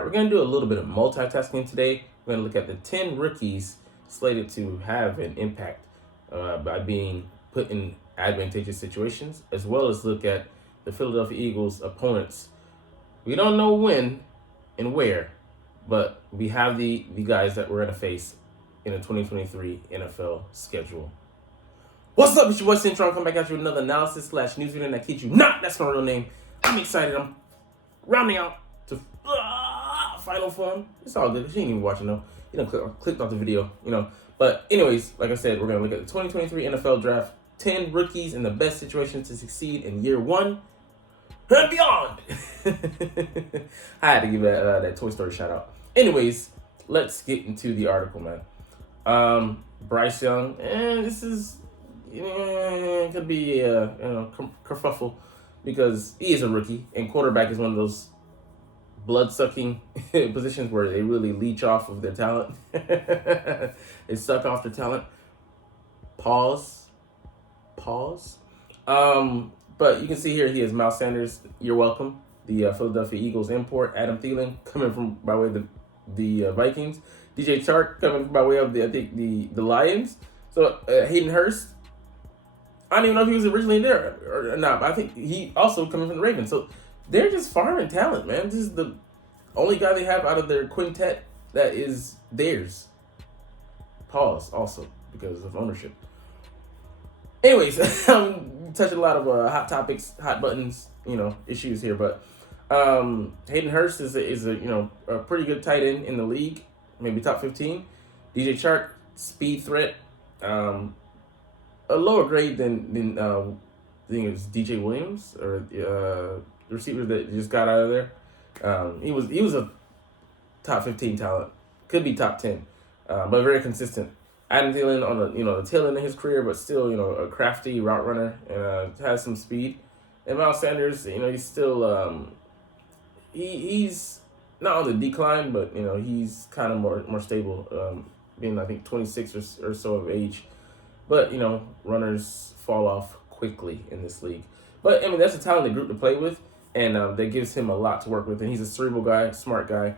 right, we're going to do a little bit of multitasking today. We're going to look at the 10 rookies slated to have an impact by being put in advantageous situations, as well as look at the Philadelphia Eagles' opponents. We don't know when and where, but we have the guys that we're going to face in the 2023 NFL schedule. What's up? It's your boy Cintron. Come back at you with another analysis / news video that kid you not. That's my real name. I'm excited. I'm rounding out to final form. It's all good. She ain't even watching though. You know, clicked off the video. You know. But anyways, like I said, we're gonna look at the 2023 NFL Draft. 10 rookies in the best situation to succeed in year one and beyond. I had to give that Toy Story shout out. Anyways, let's get into the article, man. Bryce Young, this is could be kerfuffle because he is a rookie and quarterback is one of those blood-sucking positions where they really leech off of their talent. They suck off their talent. Pause. But you can see here he has Miles Sanders. You're welcome. The Philadelphia Eagles import. Adam Thielen coming from by way of the Vikings. DJ Chark coming by way of the Lions. So Hayden Hurst. I don't even know if he was originally there or not, but I think he also coming from the Ravens. So they're just farming talent, man. This is the only guy they have out of their quintet that is theirs. Pause also because of ownership. Anyways, I'm touching a lot of hot topics, hot buttons, issues here. But Hayden Hurst is a pretty good tight end in the league, maybe top 15. DJ Chark, speed threat, a lower grade than I think it was DJ Williams or the receiver that just got out of there. He was a top 15 talent, could be top 10, but very consistent. Adam Thielen on the tail end of his career, but still a crafty route runner and has some speed. And Miles Sanders, he's still he's not on the decline, but he's kind of more stable, being I think 26 or so of age. But runners fall off quickly in this league. But I mean that's a talented group to play with, and that gives him a lot to work with. And he's a cerebral guy, smart guy.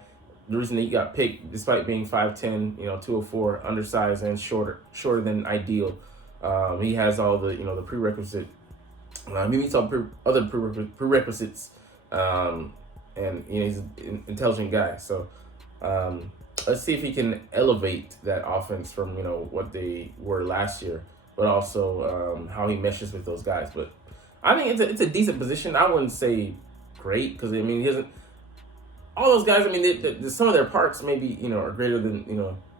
The reason that he got picked, despite being 5'10", 204, undersized and shorter than ideal, he has all the the prerequisite. He meets all other prerequisites, and he's an intelligent guy. So let's see if he can elevate that offense from what they were last year, but also how he meshes with those guys. But I think it's a decent position. I wouldn't say great because he doesn't. All those guys, some of their parts maybe are greater than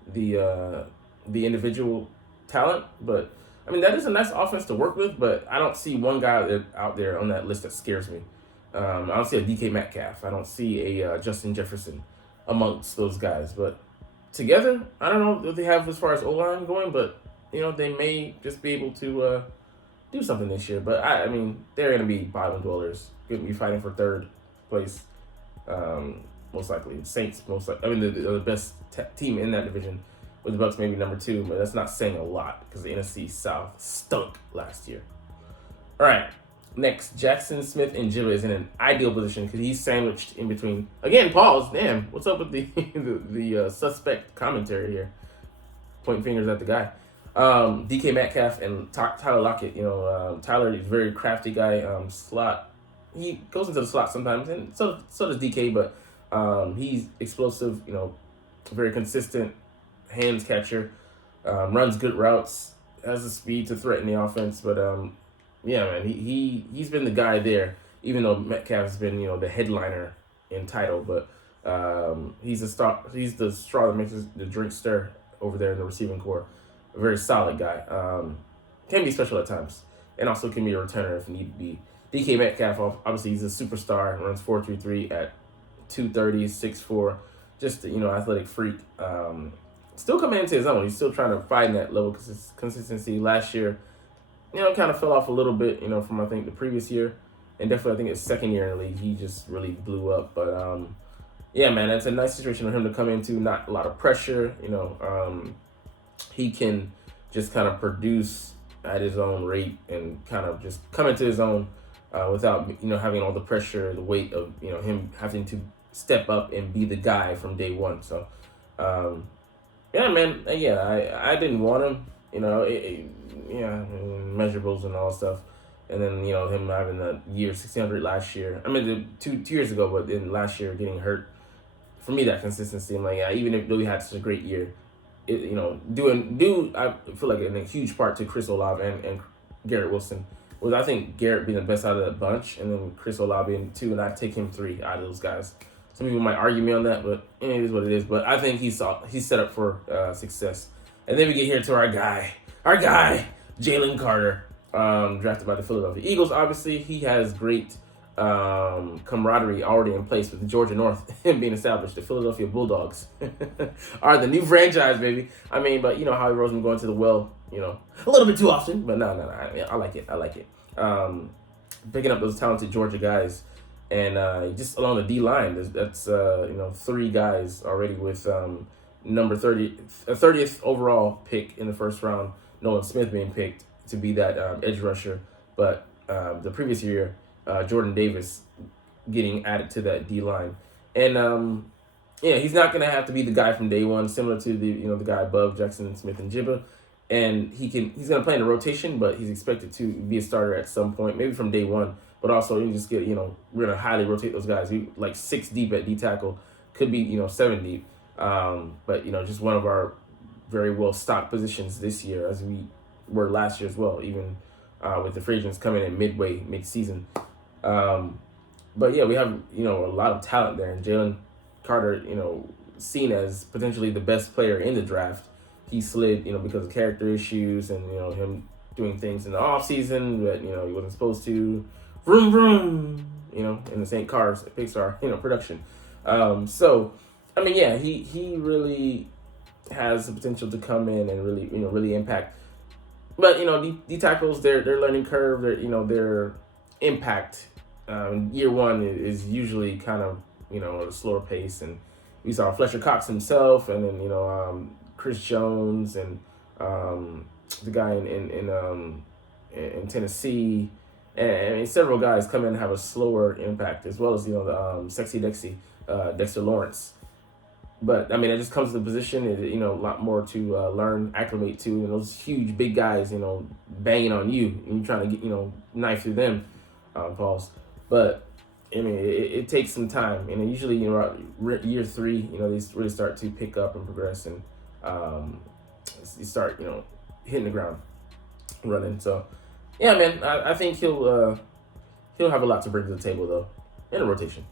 the individual talent, but that is a nice offense to work with. But I don't see one guy out there on that list that scares me. I don't see a DK Metcalf. I don't see a Justin Jefferson amongst those guys. But together, I don't know what they have as far as O-line going, but they may just be able to do something this year. But they're going to be bottom dwellers. Going to be fighting for third place. Most likely Saints. The best team in that division, with the Bucks maybe number 2, but that's not saying a lot because the NFC South stunk last year. All right, next, Jackson Smith-Njigba is in an ideal position because he's sandwiched in between. Again, pause. Damn, what's up with the suspect commentary here? Pointing fingers at the guy. DK Metcalf and Tyler Lockett. Tyler is a very crafty guy. Slot. He goes into the slot sometimes, and so does DK, but he's explosive, very consistent, hands catcher, runs good routes, has the speed to threaten the offense. But, he's been the guy there, even though Metcalf has been, the headliner in title. But he's the straw that makes the drink stir over there in the receiving corps. A very solid guy. Can be special at times, and also can be a returner if need be. DK Metcalf, obviously, he's a superstar. Runs 4.33 at 230, 6'4", just athletic freak. Still coming into his own. He's still trying to find that level consistency. Last year, kind of fell off a little bit, from I think the previous year, and definitely I think his second year in the league, he just really blew up. But it's a nice situation for him to come into. Not a lot of pressure, he can just kind of produce at his own rate and kind of just come into his own. Without having all the pressure, the weight of him having to step up and be the guy from day one. So, yeah, man, I didn't want him, yeah, measurables and all stuff. And then, him having a year 1600 last year. I mean, two years ago, but then last year getting hurt. For me, that consistency, I'm like, yeah, even if Louis had such a great year, I feel like in a huge part to Chris Olave and Garrett Wilson. Was I think Garrett being the best out of the bunch, and then Chris Olave being 2, and I take him 3 out of those guys. Some people might argue me on that, but it is what it is. But I think he's set up for success. And then we get here to our guy, Jalen Carter, drafted by the Philadelphia Eagles. Obviously, he has great camaraderie already in place with Georgia North being established. The Philadelphia Bulldogs are the new franchise, baby. I mean, but Howie Roseman going to the well, a little bit too often. But no, I like it. Picking up those talented Georgia guys. And just along the D line, that's 3 guys already with number 30th overall pick in the first round. Nolan Smith being picked to be that edge rusher, but the previous year, Jordan Davis getting added to that D line, and he's not gonna have to be the guy from day one, similar to the guy above Jackson Smith and Jibba, and he's gonna play in a rotation, but he's expected to be a starter at some point, maybe from day one. But also, you just get, we're going to highly rotate those guys. We like 6 deep at D tackle, could be, 7 deep. But, just one of our very well stocked positions this year, as we were last year as well, even with the free agents coming in mid-season. But yeah, we have, a lot of talent there. And Jalen Carter, seen as potentially the best player in the draft. He slid, because of character issues and, him doing things in the offseason that, he wasn't supposed to. Vroom, vroom, in the St. Cars, Pixar, production. So, I mean, yeah, he really has the potential to come in and really, really impact. But, D tackles, their learning curve, their impact, year one is usually kind of, at a slower pace. And we saw Fletcher Cox himself, and then, Chris Jones, and the guy in Tennessee. And several guys come in and have a slower impact, as well as, the Sexy Dexter Lawrence. But, I mean, it just comes to the position, a lot more to learn, acclimate to, and those huge, big guys, banging on you, and you're trying to get, knife through them, pause. But, I mean, it takes some time, and usually, year 3, they really start to pick up and progress, and you start, hitting the ground running, so... Yeah, man, I think he'll have a lot to bring to the table, though, in a rotation.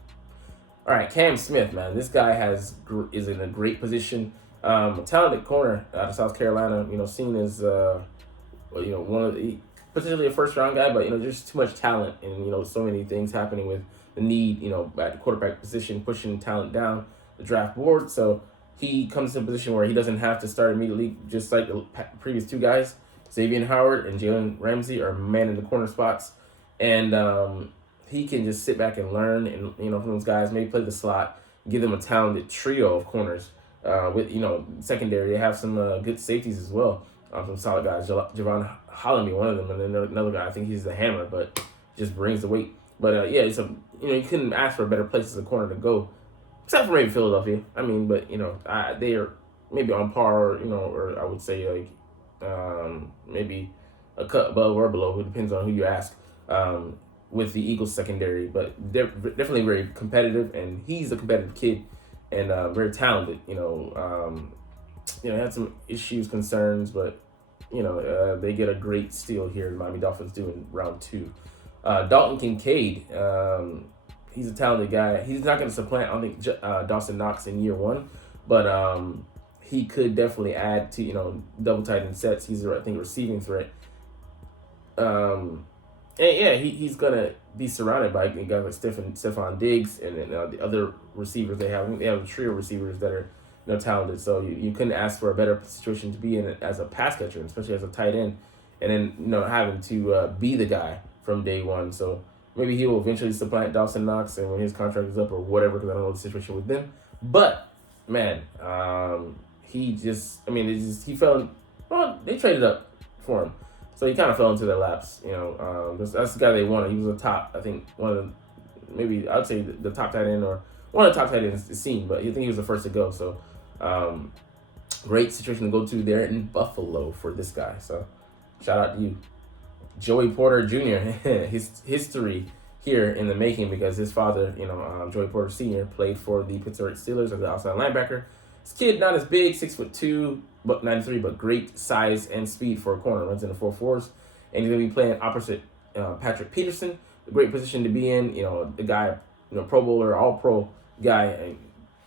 All right, Cam Smith, man. This guy is in a great position. A talented corner out of South Carolina, seen as, one of the, potentially a first-round guy, but, there's too much talent and, so many things happening with the need, at the quarterback position, pushing talent down the draft board. So he comes to a position where he doesn't have to start immediately, just like the previous 2 guys. Xavier Howard and Jalen Ramsey are manning the corner spots, and he can just sit back and learn, and from those guys, maybe play the slot, give them a talented trio of corners. With secondary, they have some good safeties as well, some solid guys. Javon Hollamy, one of them, and then another guy. I think he's the hammer, but just brings the weight. But yeah, it's you couldn't ask for a better place as a corner to go, except for maybe Philadelphia. I mean, but they are maybe on par, or I would say like. Maybe a cut above or below, it depends on who you ask, with the Eagles secondary, but they're definitely very competitive, and he's a competitive kid, and very talented, had some issues, concerns, but, they get a great steal here, the Miami Dolphins do in round 2. Dalton Kincaid, he's a talented guy. He's not going to supplant, I don't think, Dawson Knox in year 1, but, he could definitely add to, double tight end sets. He's, I think, receiving threat. And yeah, he's going to be surrounded by guys like Stephon Diggs and the other receivers they have. They have a trio of receivers that are, talented. So you couldn't ask for a better situation to be in as a pass catcher, especially as a tight end. And then, having to be the guy from day one. So maybe he will eventually supplant Dawson Knox and when his contract is up or whatever, because I don't know the situation with them. But, man, he fell. Well, they traded up for him, so he kind of fell into their laps. That's the guy they wanted. He was a top, I think, one of the, maybe I'd say the top tight end or one of the top tight ends seen, but I think he was the first to go. So great situation to go to there in Buffalo for this guy. So shout out to you. Joey Porter Jr., his history here in the making, because his father, Joey Porter Sr., played for the Pittsburgh Steelers as an outside linebacker. This kid, not as big, 6'2", but 93, but great size and speed for a corner. Runs in the 4.4s, and he's going to be playing opposite Patrick Peterson. A great position to be in. The guy, Pro Bowler, All-Pro guy,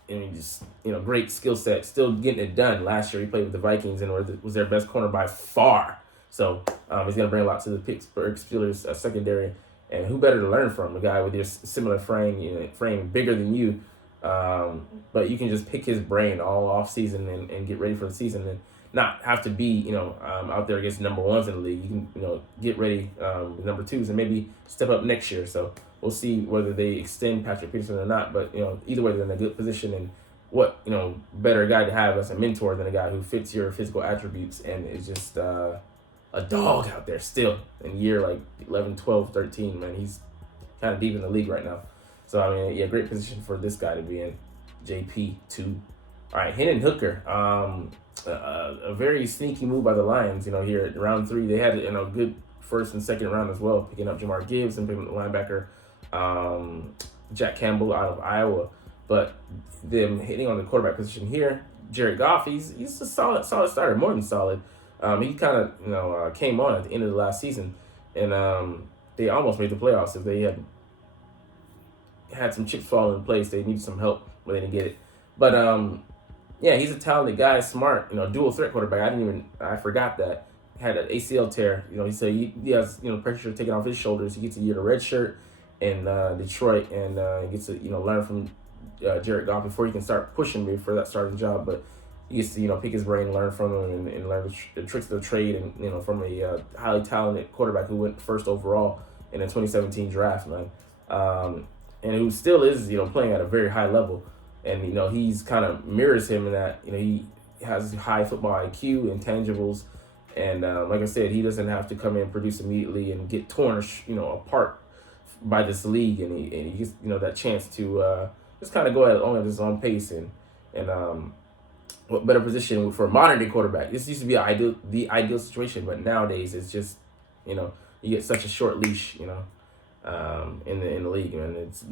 and he just, great skill set. Still getting it done. Last year he played with the Vikings and was their best corner by far. So he's going to bring a lot to the Pittsburgh Steelers secondary. And who better to learn from? A guy with your similar frame, bigger than you. But you can just pick his brain all off season and get ready for the season and not have to be, out there against number ones in the league. You can, get ready with number twos and maybe step up next year. So we'll see whether they extend Patrick Peterson or not. But, either way, they're in a good position. And what, better guy to have as a mentor than a guy who fits your physical attributes and is just a dog out there still in year like 11, 12, 13. Man, he's kind of deep in the league right now. So, great position for this guy to be in. JP2. All right, Hendon Hooker. A very sneaky move by the Lions, here at round 3. They had, a good first and second round as well, picking up Jamar Gibbs and picking up the linebacker Jack Campbell out of Iowa. But them hitting on the quarterback position here, Jared Goff, he's a solid starter, more than solid. He kind of, came on at the end of the last season, and they almost made the playoffs. If they had some chips fall in place, they needed some help, but they didn't get it. But he's a talented guy, smart, dual threat quarterback. I forgot that. Had an ACL tear. He said he has pressure taken off his shoulders. He gets a year of red shirt in Detroit, and he gets to learn from Jared Goff before he can start pushing me for that starting job. But he gets to pick his brain, learn from him, and learn the tricks of the trade, and from a highly talented quarterback who went first overall in the 2017 draft, man. And who still is playing at a very high level, and he's kind of mirrors him in that he has high football IQ, intangibles, and like I said, he doesn't have to come in and produce immediately and get torn apart by this league, and he gets that chance to just kind of go at his own pace, and what better position for a modern day quarterback? This used to be the ideal situation, but nowadays it's just you get such a short leash in the league, and it's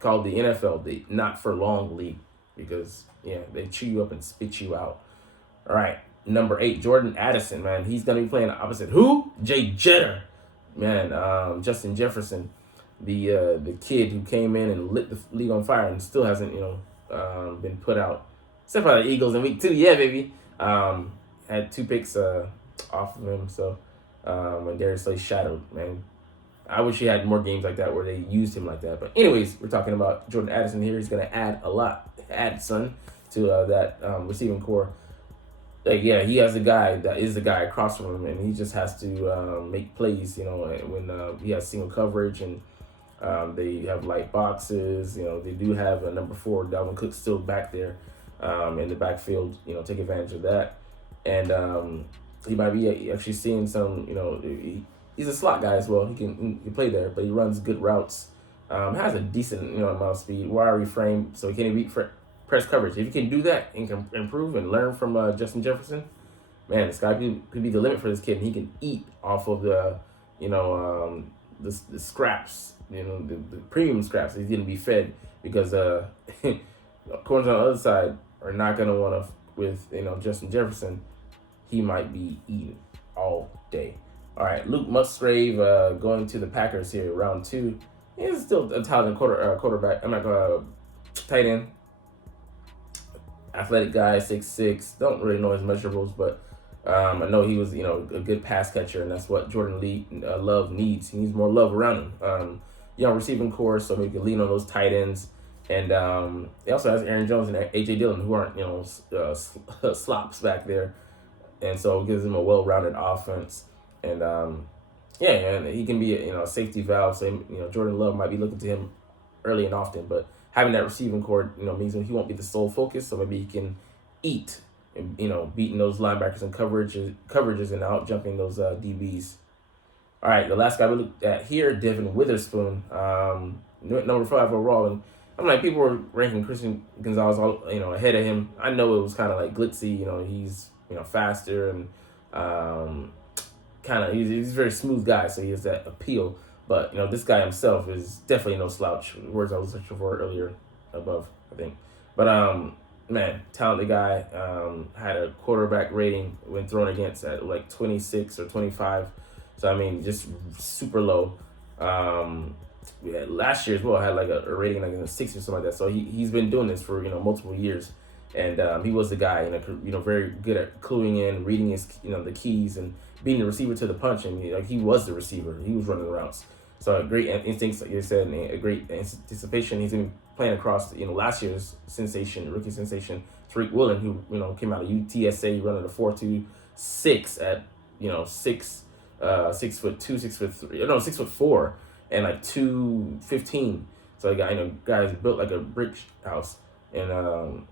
called the NFL, the not for long league, because they chew you up and spit you out. All right, number 8, Jordan Addison, man, he's gonna be playing opposite who? Jay Jetter, man. Justin Jefferson, the kid who came in and lit the league on fire and still hasn't been put out, except for the Eagles in week 2. Yeah, baby. Had 2 picks off of him, so when Darius Slay shadowed, man. I wish he had more games like that where they used him like that. But anyways, we're talking about Jordan Addison here. He's going to add son to that receiving core. He has a guy that is the guy across from him, and he just has to make plays, when he has single coverage, and they have light boxes. They do have a number 4, Dalvin Cook, still back there in the backfield, take advantage of that. And he might be actually seeing some, he's a slot guy as well. He can play there, but he runs good routes. Has a decent amount of speed, wiry frame, so he can beat press coverage. If you can do that and can improve and learn from Justin Jefferson, man, the sky could be the limit for this kid. And he can eat off of the scraps, the premium scraps. He's gonna be fed because corners on the other side are not gonna want to with Justin Jefferson. He might be eating all day. All right, Luke Musgrave going to the Packers here, round 2. He's still a talented quarterback. Tight end. Athletic guy, 6'6". Don't really know his measurables, but I know he was, a good pass catcher, and that's what Jordan Love needs. He needs more love around him. Receiving core, so maybe he can lean on those tight ends. And he also has Aaron Jones and A.J. Dillon, who aren't, slops back there. And so it gives him a well-rounded offense. And, and he can be a safety valve. So, Jordan Love might be looking to him early and often. But having that receiving core, means that he won't be the sole focus. So maybe he can eat, and, beating those linebackers and coverages and out-jumping those DBs. All right, the last guy we looked at here, Devin Witherspoon, number 5 overall. And I'm like, people were ranking Christian Gonzalez all ahead of him. I know it was kind of like glitzy. He's faster and kind of he's a very smooth guy, so he has that appeal. But this guy himself is definitely no slouch. Words I was looking for earlier, above I think. But man, talented guy. Had a quarterback rating when thrown against at like 26 or 25. So I mean, just super low. Last year as well had like a rating like in the 60 or something like that. So he's been doing this for multiple years, and he was the guy. Very good at cluing in, reading his the keys, and being the receiver to the punch. And he was the receiver. He was running the routes. So a great instincts, like you said, and a great anticipation. He's been playing across last year's rookie sensation, Tariq Woolen, who came out of UTSA running a 4.26 at 6'2", 6'3", no 6'4", and like 215. So guys built like a brick house, and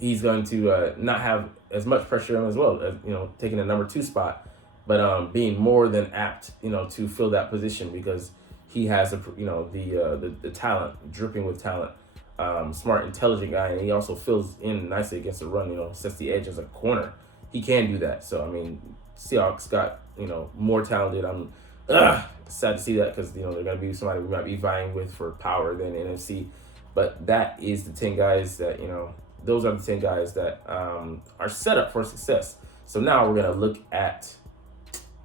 he's going to not have as much pressure on him as well as taking the number 2 spot, but being more than apt to fill that position because he has the talent, dripping with talent, smart, intelligent guy, and he also fills in nicely against the run. Sets the edge as a corner. He can do that. So I mean, Seahawks got more talented. I'm sad to see that because they're going to be somebody we might be vying with for power than NFC. But that is the 10 guys that those are the 10 guys that are set up for success. So now we're going to look at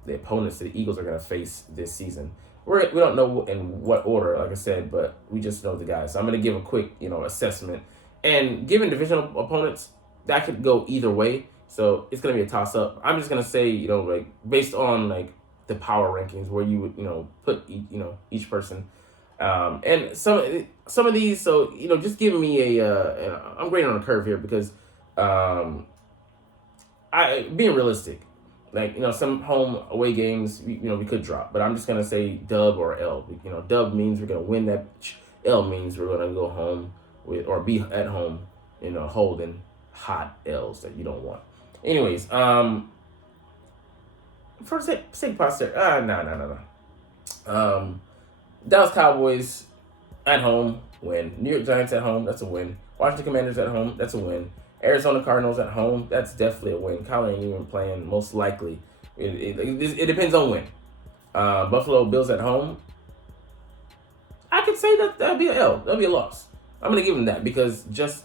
the opponents that the Eagles are going to face this season. We don't know in what order, like I said, but we just know the guys. So I'm going to give a quick assessment. And given divisional opponents, that could go either way. So it's going to be a toss-up. I'm just going to say, like based on like the power rankings where you would, put, each person. And some of these, so, just give me I'm grading on a curve here because being realistic, like, some home away games, we could drop, but I'm just going to say dub or L. Dub means we're going to win that. L means we're going to go home with, or be at home, holding hot L's that you don't want. Anyways, for sake poster, no. Dallas Cowboys at home, win. New York Giants at home, that's a win. Washington Commanders at home, that's a win. Arizona Cardinals at home, that's definitely a win. Kyler ain't even playing, most likely. It depends on when. Buffalo Bills at home, I could say that'd be an L. That'd be a loss. I'm going to give him that because Josh,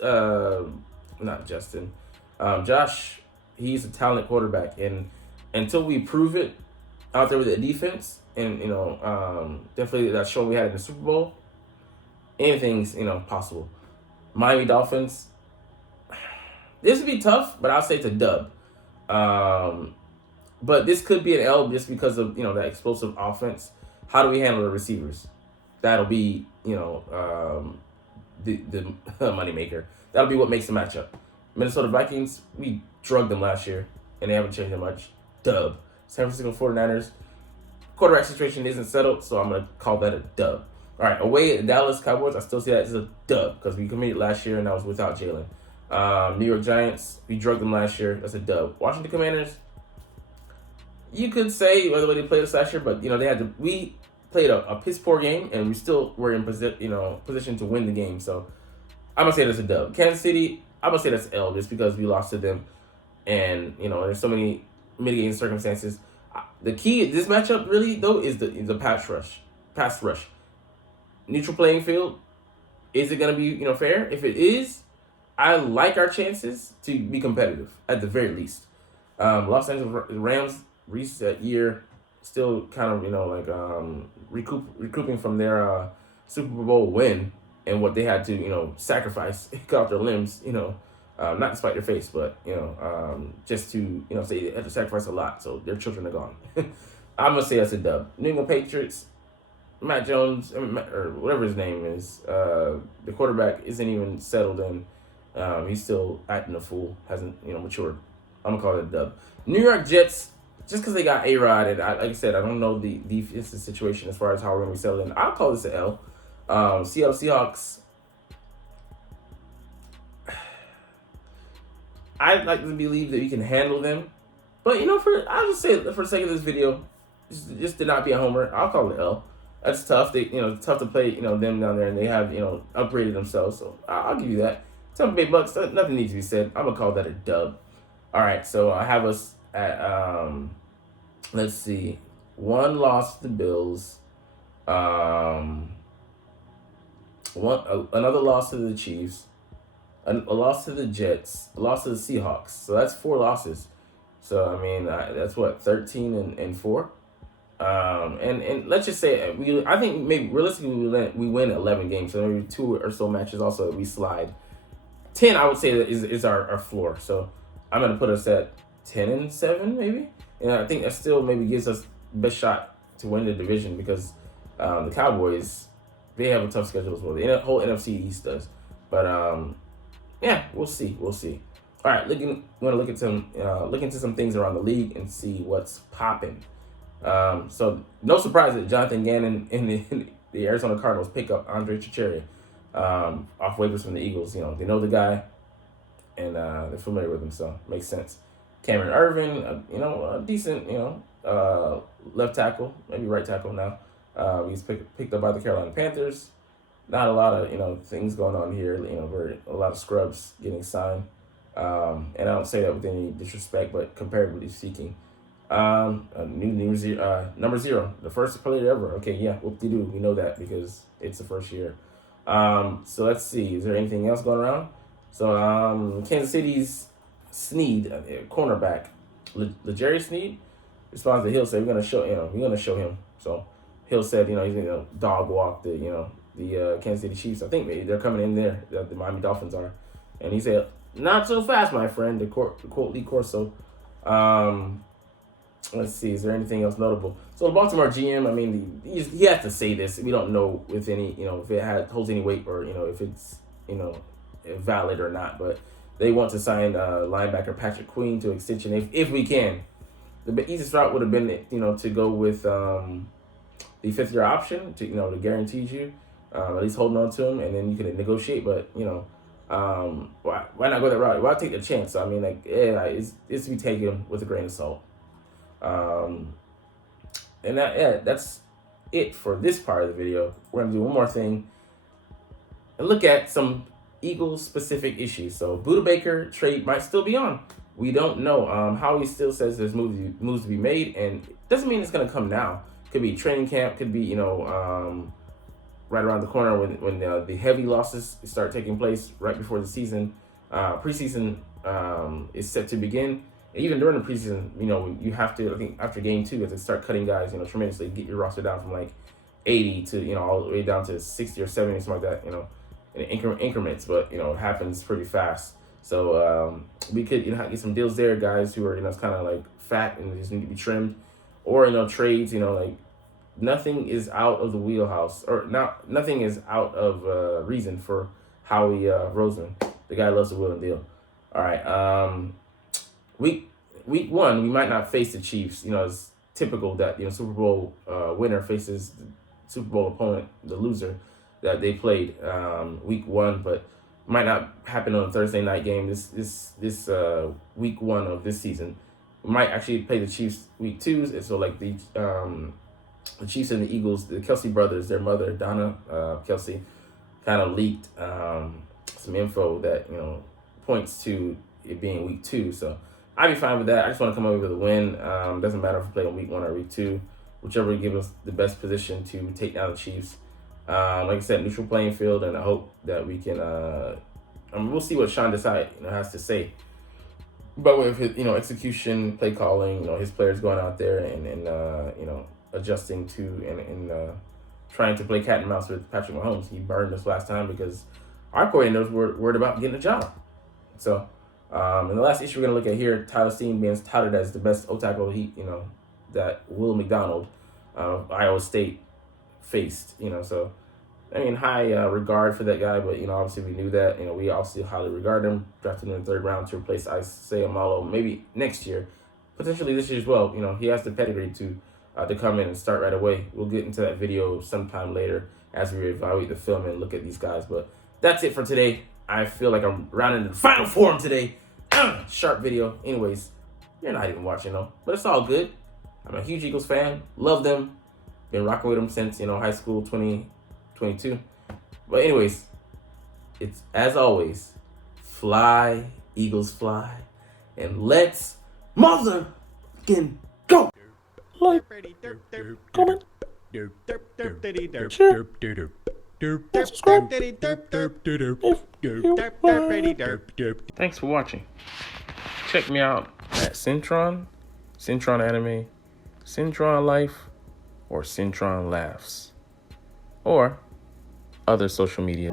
he's a talented quarterback. And until we prove it out there with the defense, and, definitely that show we had in the Super Bowl, anything's, possible. Miami Dolphins, this would be tough, but I'll say it's a dub. But this could be an L just because of, that explosive offense. How do we handle the receivers? That'll be, the moneymaker. That'll be what makes the matchup. Minnesota Vikings, we drugged them last year, and they haven't changed that much. Dub. San Francisco 49ers, quarterback situation isn't settled, so I'm going to call that a dub. All right, away at Dallas Cowboys, I still see that as a dub because we committed last year, and that was without Jalen. New York Giants, we drugged them last year. That's a dub. Washington Commanders, you could say the way they played us last year, but we played a piss poor game and we still were in position to win the game. So I'm gonna say that's a dub. Kansas City, I'm gonna say that's L just because we lost to them, and there's so many mitigating circumstances. The key in this matchup really though is the pass rush. Neutral playing field. Is it gonna be fair? If it is, I like our chances to be competitive at the very least. Los Angeles Rams reset year, still kind of recouping from their Super Bowl win and what they had to sacrifice, cut off their limbs, not despite their face, but just to say they had to sacrifice a lot, so their children are gone. I'm gonna say that's a dub. New England Patriots, Matt Jones or whatever his name is, the quarterback isn't even settled in. He's still acting a fool, hasn't matured. I'm gonna call it a dub. New York Jets, just because they got A-Rod, and like I said, I don't know the defensive situation as far as how we're gonna be settled in. I'll call this an L. Seattle Seahawks, I'd like to believe that you can handle them, but I'll just say for the sake of this video, just to not be a homer, I'll call it L. That's tough. They, it's tough to play, them down there, and they have, upgraded themselves. So I'll give you that. Tampa Bay Bucks. Nothing needs to be said. I'm gonna call that a dub. All right. So I have us at let's see, one loss to the Bills, another loss to the Chiefs, a loss to the Jets, a loss to the Seahawks. So that's 4 losses. So I mean, that's what, 13 and 4. And let's just say I think maybe realistically we win 11 games. So maybe 2 or so matches also we slide. 10, I would say, that is our floor. So I'm gonna put us at 10-7 maybe. And I think that still maybe gives us the best shot to win the division, because the Cowboys, they have a tough schedule as well. The whole NFC East does. But yeah, we'll see. All right, we're gonna look into some things around the league and see what's popping. So no surprise that Jonathan Gannon in the Arizona Cardinals pick up Andre Chicharito off waivers from the Eagles. They know the guy, and they're familiar with him, so makes sense. Cameron Irvin, a decent, left tackle, maybe right tackle now. He's picked up by the Carolina Panthers. Not a lot of, things going on here, a lot of scrubs getting signed. And I don't say that with any disrespect, but comparatively speaking. Number 0, the first player ever. Okay, yeah, whoop-de-doo. We know that because it's the first year. So let's see. Is there anything else going around? So Kansas City's Sneed, cornerback, L'Jarius Sneed, responds to Hill, said we're gonna show him. So Hill said, he's gonna dog walk the Kansas City Chiefs. I think maybe they're coming in there. The Miami Dolphins are, and he said, "Not so fast, my friend." The quote Lee Corso. Let's see. Is there anything else notable? So the Baltimore GM, I mean, he has to say this. We don't know if any, if it holds any weight, or if it's, valid or not. But they want to sign linebacker Patrick Queen to extension if we can. The easiest route would have been, to go with the 5th-year option to guarantee you at least holding on to him, and then you can negotiate. But why not go that route? Why take the chance? So, I mean, it's to be taken with a grain of salt. And that's it for this part of the video. We're gonna do one more thing and look at some Eagles specific issues. So Buda Baker trade might still be on. We don't know. Howie still says there's moves to be made, and it doesn't mean it's gonna come now. Could be training camp. Could be right around the corner when the heavy losses start taking place right before the season. Preseason is set to begin. Even during the preseason, you have to, I think after game 2, you have to start cutting guys, tremendously, get your roster down from like 80 to, all the way down to 60 or 70, something like that, in increments. But, it happens pretty fast. So we could, get some deals there, guys who are, it's kind of like fat and just need to be trimmed. Or, trades, like nothing is out of the wheelhouse, or nothing is out of reason for Howie Roseman. The guy loves the wheel and deal. All right. Week 1, we might not face the Chiefs. It's typical that Super Bowl winner faces the Super Bowl opponent, the loser that they played week 1, but might not happen on a Thursday night game. This week 1 of this season, we might actually play the Chiefs week 2. And so like the Chiefs and the Eagles, the Kelsey brothers, their mother Donna Kelsey, kind of leaked some info that points to it being week 2. So I'd be fine with that. I just want to come over with a win. Doesn't matter if we play on week 1 or week 2, whichever would give us the best position to take down the Chiefs. Like I said, neutral playing field, and I hope that we can. We'll see what Sean Desai has to say. But with his, execution, play calling, his players going out there and adjusting to and trying to play cat and mouse with Patrick Mahomes. He burned us last time because our coordinators were worried about getting a job. So. And the last issue we're going to look at here, Tyler Steen being touted as the best O-tackle that Will McDonald of Iowa State faced, so, I mean, high regard for that guy, but, obviously we knew that, we obviously highly regard him, drafted him in the 3rd round to replace Isaiah Malo, maybe next year, potentially this year as well. He has the pedigree to come in and start right away. We'll get into that video sometime later as we evaluate the film and look at these guys, but that's it for today. I feel like I'm rounding the final form today. Sharp video. Anyways, you're not even watching though, but it's all good. I'm a huge Eagles fan. Love them. Been rocking with them since, high school, 2022. But anyways, it's, as always, fly, Eagles fly. And let's motherfucking go! Like, comment, share, and subscribe if you Thanks for watching. Check me out at Cintron, Cintron Anime, Cintron Life, or Cintron Laughs, or other social media.